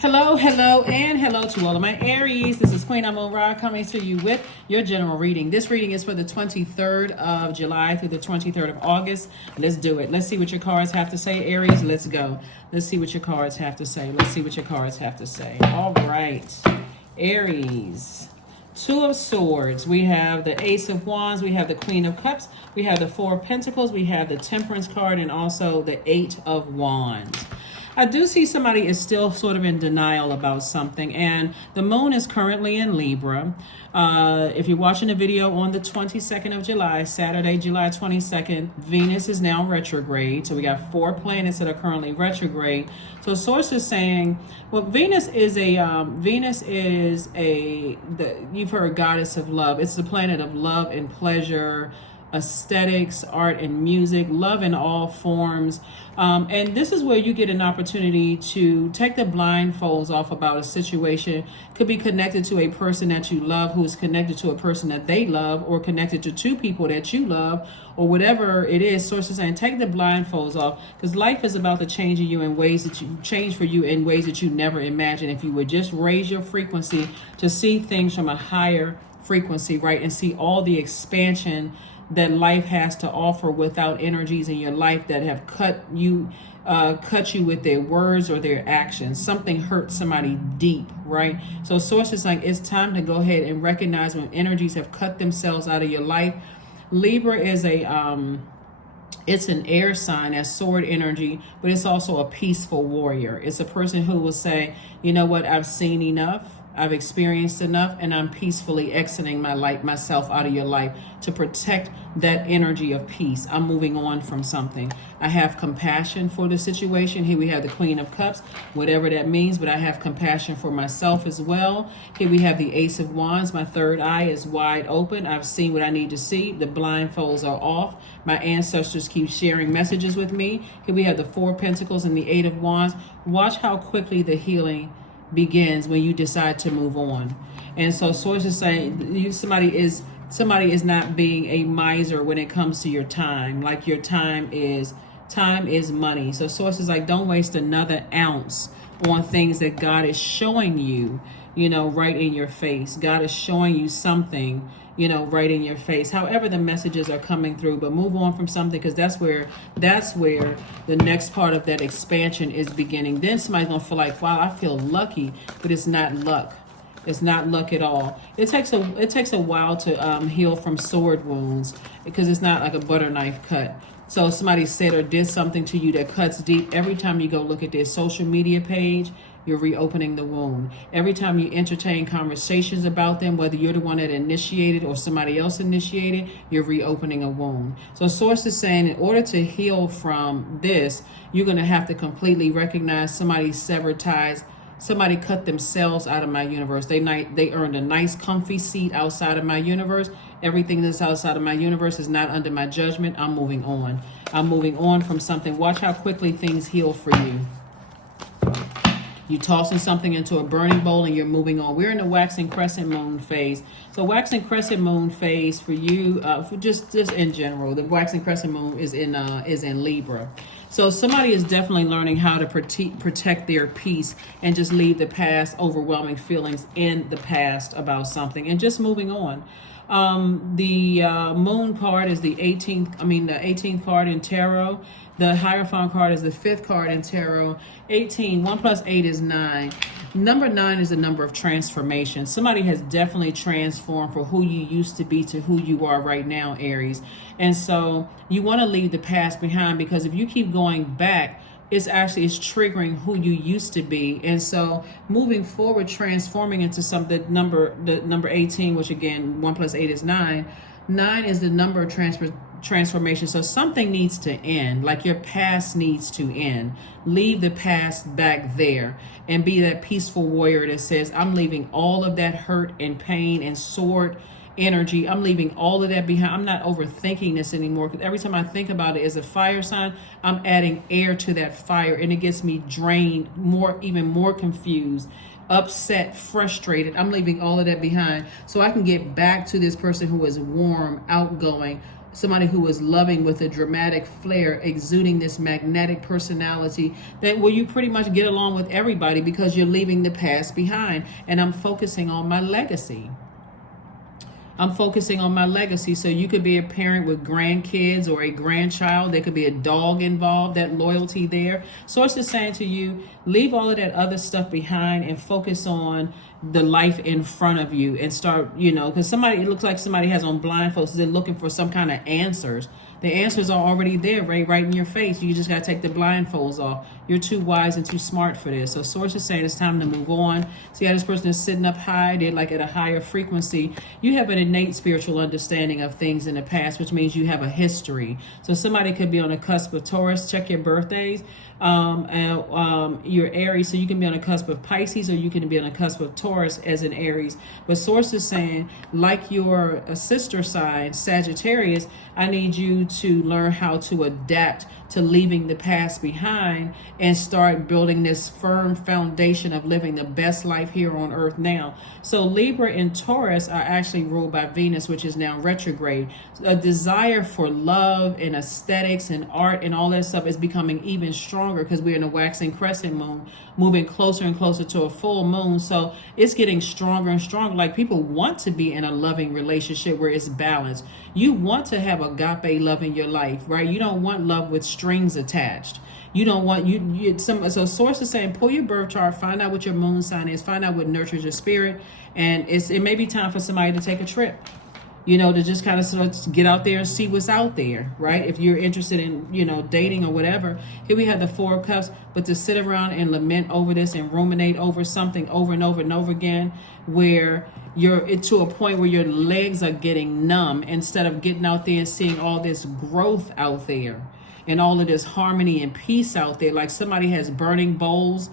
Hello, hello, and hello to all of my Aries. This is Queen Amun Ra coming to you with your general reading. This reading is for the 23rd of July through the 23rd of August. Let's do it. Let's see what your cards have to say, Aries. Let's go. Let's see what your cards have to say. Let's see what your cards have to say. All right, Aries. Two of Swords. We have the Ace of Wands. We have the Queen of Cups. We have the Four of Pentacles. We have the Temperance card and also the Eight of Wands. I do see somebody is still sort of in denial about something, and the moon is currently in Libra. If you're watching the video on the 22nd of July, Saturday, July 22nd, Venus is now retrograde. So we got 4 planets that are currently retrograde. So source is saying, well, Venus is you've heard goddess of love. It's the planet of love and pleasure, aesthetics, art and music, love in all forms. And this is where you get an opportunity to take the blindfolds off about a situation. Could be connected to a person that you love who is connected to a person that they love, or connected to two people that you love, or whatever it is. Sources saying take the blindfolds off, because life is about to change you in ways that you change for you in ways that you never imagined. If you would just raise your frequency to see things from a higher frequency, right, and see all the expansion that life has to offer without energies in your life that have cut you with their words or their actions. Something hurt somebody deep, right? So sources like it's time to go ahead and recognize when energies have cut themselves out of your life. Libra is it's an air sign, as sword energy, but it's also a peaceful warrior. It's a person who will say, you know what, I've seen enough. I've experienced enough, and I'm peacefully exiting myself out of your life to protect that energy of peace. I'm moving on from something. I have compassion for the situation. Here we have the Queen of Cups, whatever that means, but I have compassion for myself as well. Here we have the Ace of Wands. My third eye is wide open. I've seen what I need to see. The blindfolds are off. My ancestors keep sharing messages with me. Here we have the Four of Pentacles and the Eight of Wands. Watch how quickly the healing begins when you decide to move on. And so sources saying somebody is not being a miser when it comes to your time. Like your time is money. So sources like don't waste another ounce on things that God is showing you, right in your face. God is showing you something, right in your face. However the messages are coming through, but move on from something, because that's where the next part of that expansion is beginning. Then somebody's gonna feel like, wow, I feel lucky, but it's not luck. It's not luck at all. It takes a while to heal from sword wounds, because it's not like a butter knife cut. So somebody said or did something to you that cuts deep. Every time you go look at their social media page, you're reopening the wound. Every time you entertain conversations about them, whether you're the one that initiated or somebody else initiated, you're reopening a wound. So source is saying in order to heal from this, you're going to have to completely recognize somebody's severed ties. Somebody cut themselves out of my universe. They earned a nice comfy seat outside of my universe. Everything that's outside of my universe is not under my judgment. I'm moving on. I'm moving on from something. Watch how quickly things heal for you. You tossing something into a burning bowl and you're moving on. We're in the waxing crescent moon phase. So waxing crescent moon phase for you, for just in general, the waxing crescent moon is in Libra. So somebody is definitely learning how to protect their peace and just leave the past overwhelming feelings in the past about something and just moving on. The moon card is the 18th card in tarot. The Hierophant card is the 5th card in tarot. 1 plus 8 is 9. Number 9 is the number of transformation. Somebody has definitely transformed from who you used to be to who you are right now, Aries. And so you want to leave the past behind, because if you keep going back, it's triggering who you used to be. And so moving forward, transforming into something, the number 18, which again, 1 plus 8 is 9. 9 is the number of transformation. So something needs to end, like your past needs to end. Leave the past back there and be that peaceful warrior that says, I'm leaving all of that hurt and pain and sword energy. I'm leaving all of that behind. I'm not overthinking this anymore, because every time I think about it as a fire sign, I'm adding air to that fire, and it gets me drained, even more confused, upset, frustrated. I'm leaving all of that behind so I can get back to this person who is warm, outgoing, somebody who is loving with a dramatic flair, exuding this magnetic personality that where you pretty much get along with everybody because you're leaving the past behind. And I'm focusing on my legacy. I'm focusing on my legacy. So you could be a parent with grandkids or a grandchild. There could be a dog involved, that loyalty there. Source is saying to you, leave all of that other stuff behind and focus on the life in front of you and start, because it looks like somebody has on blindfolds. They're looking for some kind of answers. The answers are already there, right in your face. You just got to take the blindfolds off. You're too wise and too smart for this. So Source is saying it's time to move on. See how this person is sitting up high? They're like at a higher frequency. You have an innate spiritual understanding of things in the past, which means you have a history. So somebody could be on the cusp of Taurus. Check your birthdays. You're Aries, so you can be on the cusp of Pisces or you can be on the cusp of Taurus as an Aries. But Source is saying, like your sister sign, Sagittarius, I need you to learn how to adapt to leaving the past behind and start building this firm foundation of living the best life here on earth now. So Libra and Taurus are actually ruled by Venus, which is now retrograde. A desire for love and aesthetics and art and all that stuff is becoming even stronger because we're in a waxing crescent moon, moving closer and closer to a full moon. So it's getting stronger and stronger. Like, people want to be in a loving relationship where it's balanced. You want to have agape love in your life, right? You don't want love with strings attached. You don't want so Source is saying, pull your birth chart, find out what your moon sign is, find out what nurtures your spirit, and it may be time for somebody to take a trip. To just kind of sort of get out there and see what's out there, right? If you're interested in, dating or whatever. Here we have the Four of Cups, but to sit around and lament over this and ruminate over something over and over and over again, where you're to a point where your legs are getting numb instead of getting out there and seeing all this growth out there and all of this harmony and peace out there. Like, somebody has burning bowls,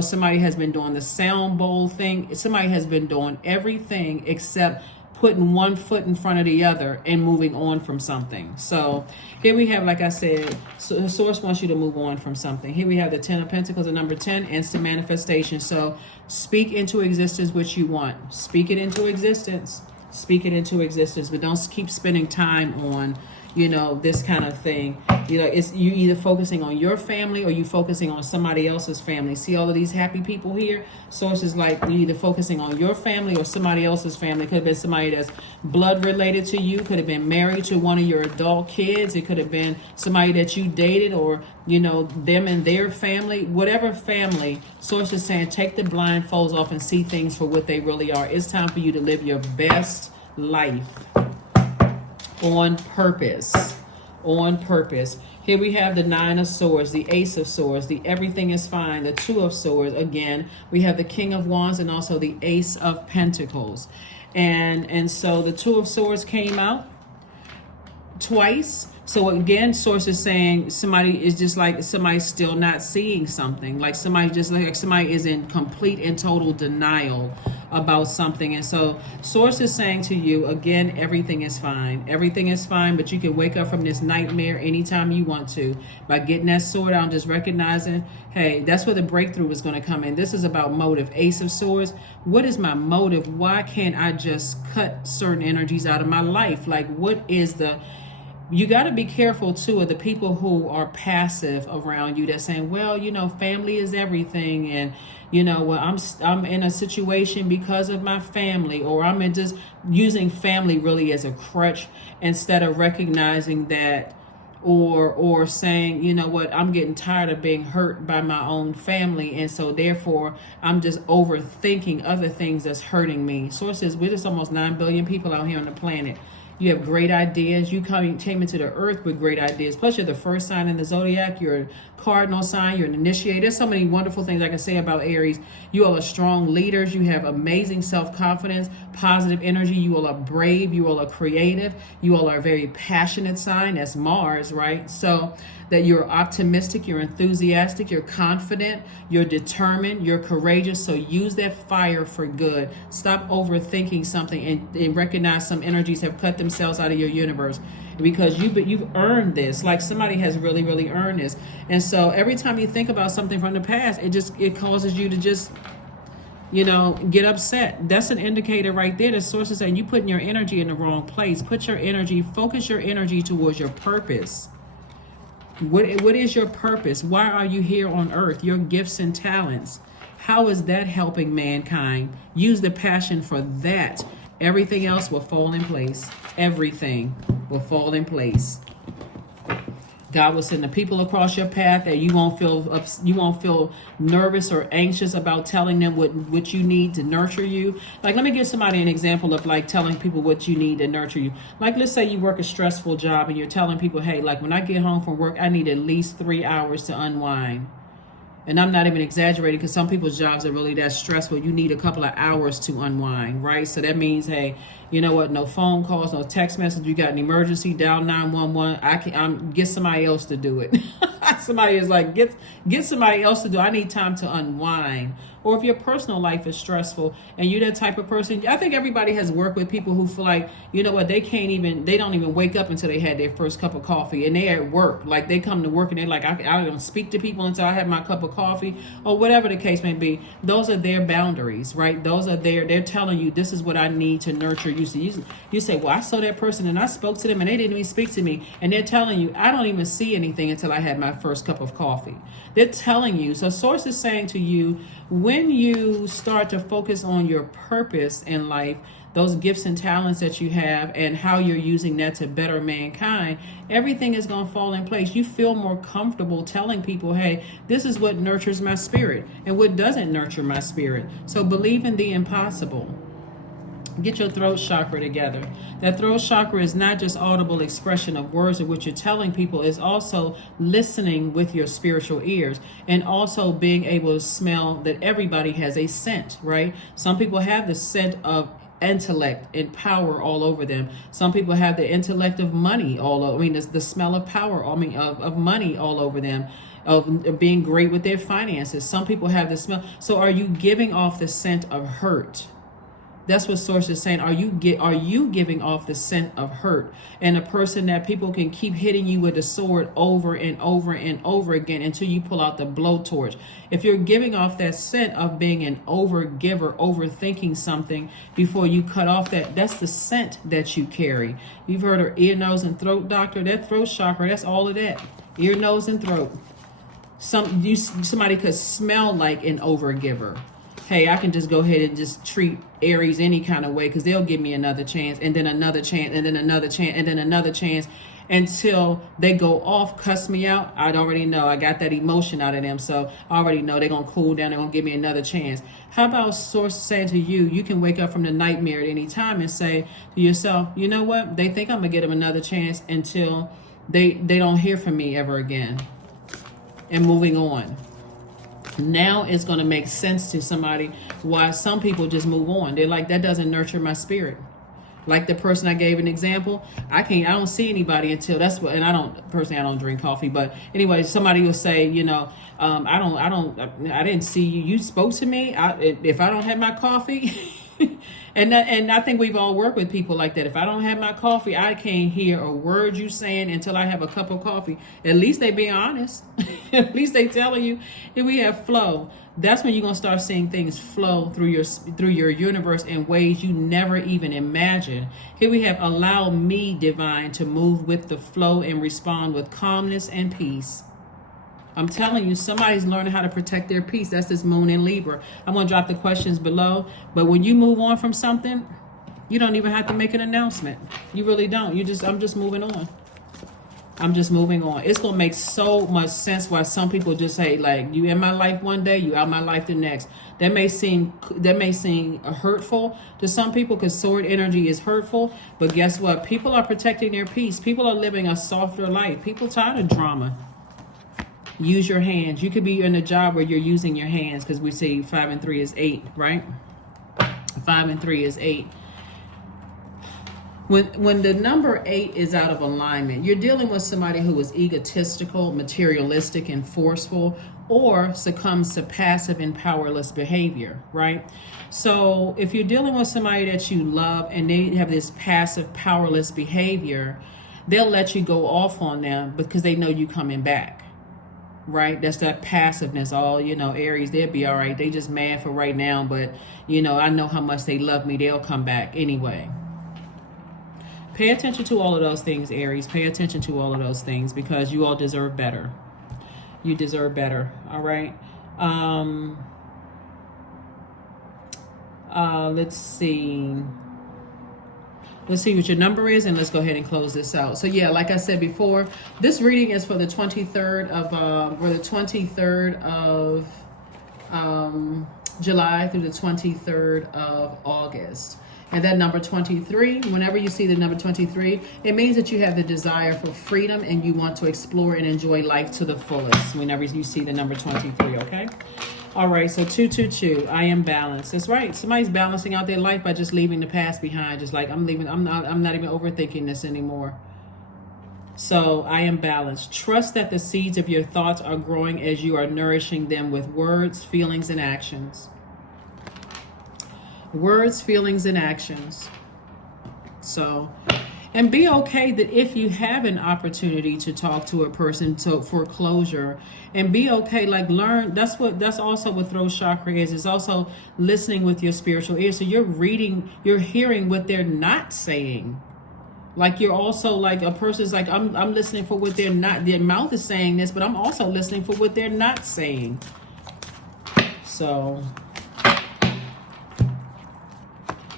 somebody has been doing the sound bowl thing. Somebody has been doing everything except putting one foot in front of the other and moving on from something. So here we have, like I said, so Source wants you to move on from something. Here we have the 10 of Pentacles, the number 10, instant manifestation. So speak into existence what you want. Speak it into existence. Speak it into existence, but don't keep spending time on this kind of thing. It's you either focusing on your family or you focusing on somebody else's family. See all of these happy people here? Source is like, you either focusing on your family or somebody else's family. Could have been somebody that's blood related to you. Could have been married to one of your adult kids. It could have been somebody that you dated, or them and their family. Whatever family, Source is saying, take the blindfolds off and see things for what they really are. It's time for you to live your best life. On purpose. Here we have the 9 of Swords, the Ace of Swords, the Everything is Fine, the 2 of Swords. Again, we have the King of Wands and also the Ace of Pentacles. And so the 2 of Swords came out twice. So again, Source is saying somebody is just like somebody's still not seeing something. Like somebody is in complete and total denial about something. And so Source is saying to you, again, everything is fine. Everything is fine, but you can wake up from this nightmare anytime you want to by getting that sword out and just recognizing, hey, that's where the breakthrough is going to come in. This is about motive. Ace of Swords. What is my motive? Why can't I just cut certain energies out of my life? Like, what is you got to be careful too of the people who are passive around you that's saying, well, family is everything, and well, I'm in a situation because of my family, or I'm just using family really as a crutch instead of recognizing that, or saying, what, I'm getting tired of being hurt by my own family, and so therefore I'm just overthinking other things that's hurting me. Source says we're just almost 9 billion people out here on the planet. You have great ideas. You came into the earth with great ideas. Plus, you're the first sign in the Zodiac. You're a cardinal sign. You're an initiator. There's so many wonderful things I can say about Aries. You all are strong leaders. You have amazing self-confidence, positive energy. You all are brave. You all are creative. You all are a very passionate sign. That's Mars, right? So that you're optimistic, you're enthusiastic, you're confident, you're determined, you're courageous. So use that fire for good. Stop overthinking something and recognize some energies have cut themselves out of your universe, because you've earned this. Like, somebody has really, really earned this. And so every time you think about something from the past, it causes you to just get upset. That's an indicator right there. The sources saying you putting your energy in the wrong place. Focus your energy towards your purpose. What is your purpose? Why are you here on earth? Your gifts and talents. How is that helping mankind? Use the passion for that. Everything else will fall in place. Everything will fall in place. God will send the people across your path that you won't feel nervous or anxious about telling them what you need to nurture you. Like, let me give somebody an example of like telling people what you need to nurture you. Like, let's say you work a stressful job and you're telling people, hey, like when I get home from work, I need at least 3 hours to unwind. And I'm not even exaggerating, because some people's jobs are really that stressful. You need a couple of hours to unwind, right? So that means, hey, you know what? No phone calls, no text message. You got an emergency, dial 911. Get somebody else to do it. Somebody is like, get somebody else to do it. I need time to unwind. Or if your personal life is stressful and you're that type of person, I think everybody has worked with people who feel like, you know what, they don't even wake up until they had their first cup of coffee, and they're at work. Like, they come to work and they're like, I don't speak to people until I have my cup of coffee, or whatever the case may be. Those are their boundaries, right? They're telling you, this is what I need to nurture you. So you say, well, I saw that person and I spoke to them and they didn't even speak to me. And they're telling you, I don't even see anything until I had my first cup of coffee. They're telling you. So Source is saying to you, when you start to focus on your purpose in life, those gifts and talents that you have, and how you're using that to better mankind, everything is going to fall in place. You feel more comfortable telling people, hey, this is what nurtures my spirit and what doesn't nurture my spirit. So believe in the impossible. Get your throat chakra together. That throat chakra is not just audible expression of words of what you're telling people. It's also listening with your spiritual ears, and also being able to smell that everybody has a scent, right? Some people have the scent of intellect and power all over them. Some people have the intellect of money all over. The smell of power, of money all over them, of being great with their finances. Some people have the smell. So are you giving off the scent of hurt? That's what Source is saying. Are you giving off the scent of hurt, and a person that people can keep hitting you with a sword over and over and over again until you pull out the blowtorch? If you're giving off that scent of being an overgiver, overthinking something before you cut off that's the scent that you carry. You've heard of ear, nose, and throat doctor. That throat chakra, that's all of that. Ear, nose, and throat. Somebody could smell like an overgiver. Hey, I can just go ahead and just treat Aries any kind of way, because they'll give me another chance, and then another chance, and then another chance, and then another chance, until they go off, cuss me out. I'd already know. I got that emotion out of them, so I already know they're going to cool down. They're going to give me another chance. How about Source saying to you, you can wake up from the nightmare at any time and say to yourself, you know what? They think I'm going to give them another chance until they don't hear from me ever again. And moving on. Now it's going to make sense to somebody why some people just move on. They're like, that doesn't nurture my spirit. Like the person I gave an example, I don't see anybody until and I don't drink coffee, but anyway, somebody will say, I didn't see you. You spoke to me. If I don't have my coffee, and I think we've all worked with people like that. If I don't have my coffee, I can't hear a word you saying until I have a cup of coffee. At least they being honest. At least they telling you. Here we have flow. That's when you're going to start seeing things flow through your universe in ways you never even imagined. Here we have allow me, divine, to move with the flow and respond with calmness and peace. I'm telling you, somebody's learning how to protect their peace. That's this moon in Libra. I'm going to drop the questions below. But when you move on from something, you don't even have to make an announcement. You really don't. I'm just moving on. I'm just moving on. It's going to make so much sense why some people just say, like, you in my life one day, you out my life the next. That may seem hurtful to some people, because sword energy is hurtful. But guess what? People are protecting their peace. People are living a softer life. People tired of drama. Use your hands. You could be in a job where you're using your hands, because we say 5 and 3 is 8, right? 5 and 3 is 8. When the number 8 is out of alignment, you're dealing with somebody who is egotistical, materialistic, and forceful, or succumbs to passive and powerless behavior, right? So if you're dealing with somebody that you love and they have this passive, powerless behavior, they'll let you go off on them because they know you coming back. right? That's that passiveness. All, Aries, they'll be all right. They just mad for right now, but I know how much they love me. They'll come back anyway. Pay attention to all of those things, Aries. Pay attention to all of those things, because you all deserve better. You deserve better. All right. Let's see. Let's see what your number is, and let's go ahead and close this out. So yeah, like I said before, this reading is for the 23rd of July through the 23rd of August. And that number 23, whenever you see the number 23, it means that you have the desire for freedom and you want to explore and enjoy life to the fullest whenever you see the number 23, okay? All right, so 222, I am balanced. That's right. Somebody's balancing out their life by just leaving the past behind. Just like, I'm not even overthinking this anymore. So I am balanced. Trust that the seeds of your thoughts are growing as you are nourishing them with words, feelings, and actions. Words, feelings, and actions. So, and be okay that if you have an opportunity to talk to a person for closure, and be okay, like learn, that's also what throat chakra is. It's also listening with your spiritual ears. So you're hearing what they're not saying. Like you're also like a person's like, I'm listening for what their mouth is saying this, but I'm also listening for what they're not saying. So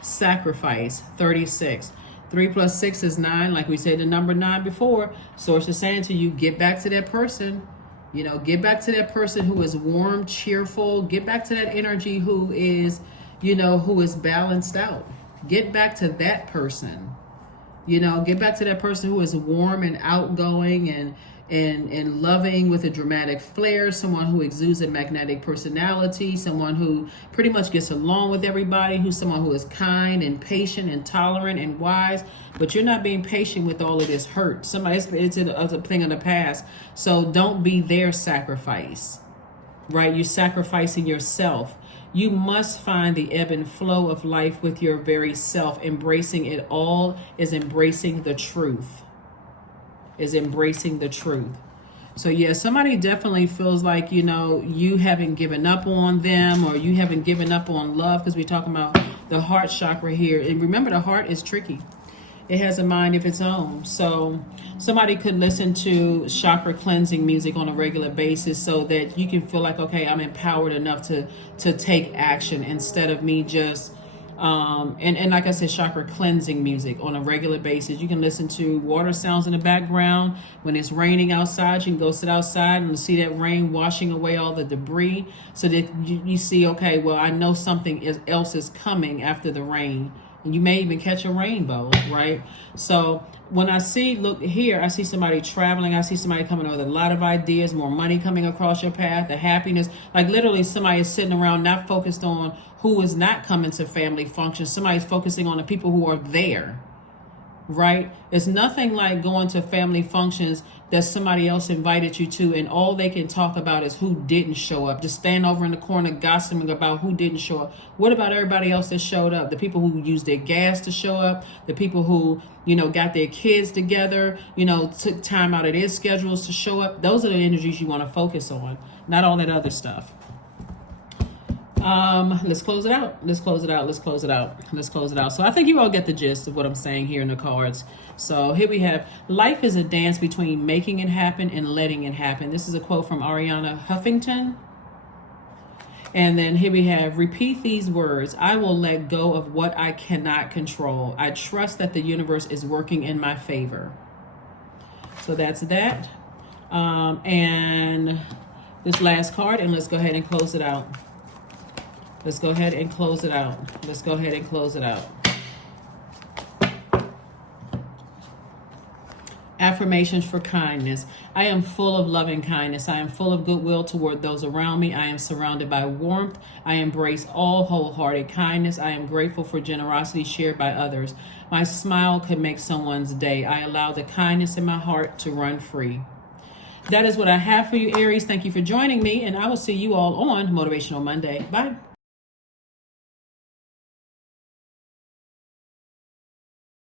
sacrifice, 36. 3 plus 6 is 9. Like we said, the number 9 before. Source is saying to you, get back to that person. Get back to that person who is warm, cheerful. Get back to that energy who is, who is balanced out. Get back to that person. Get back to that person who is warm and outgoing and loving with a dramatic flair, someone who exudes a magnetic personality, someone who pretty much gets along with everybody, who's someone who is kind and patient and tolerant and wise. But you're not being patient with all of this hurt. It's a thing of the past. So don't be their sacrifice, right? You're sacrificing yourself. You must find the ebb and flow of life with your very self. Embracing it all is embracing the truth. Is embracing the truth. So yeah, somebody definitely feels like, you haven't given up on them, or you haven't given up on love, because we're talking about the heart chakra here. And remember, the heart is tricky. It has a mind of its own. So somebody could listen to chakra cleansing music on a regular basis so that you can feel like, okay, I'm empowered enough to take action, instead of me just and like I said, chakra cleansing music on a regular basis. You can listen to water sounds in the background. When it's raining outside, you can go sit outside and see that rain washing away all the debris, so that you see, okay, well, I know something else is coming after the rain. And you may even catch a rainbow, right? So when I look here, I see somebody traveling. I see somebody coming with a lot of ideas, more money coming across your path, the happiness. Like literally somebody is sitting around not focused on who is not coming to family functions. Somebody's focusing on the people who are there, right? It's nothing like going to family functions that somebody else invited you to, and all they can talk about is who didn't show up. Just stand over in the corner gossiping about who didn't show up. What about everybody else that showed up? The people who used their gas to show up, the people who, got their kids together, took time out of their schedules to show up. Those are the energies you want to focus on, not all that other stuff. Let's close it out. So I think you all get the gist of what I'm saying here in the cards. So here we have, life is a dance between making it happen and letting it happen. This is a quote from Ariana Huffington. And then here we have, repeat these words. I will let go of what I cannot control. I trust that the universe is working in my favor. So that's that. And this last card, and let's go ahead and close it out. Affirmations for kindness. I am full of loving kindness. I am full of goodwill toward those around me. I am surrounded by warmth. I embrace all wholehearted kindness. I am grateful for generosity shared by others. My smile could make someone's day. I allow the kindness in my heart to run free. That is what I have for you, Aries. Thank you for joining me, and I will see you all on Motivational Monday. Bye.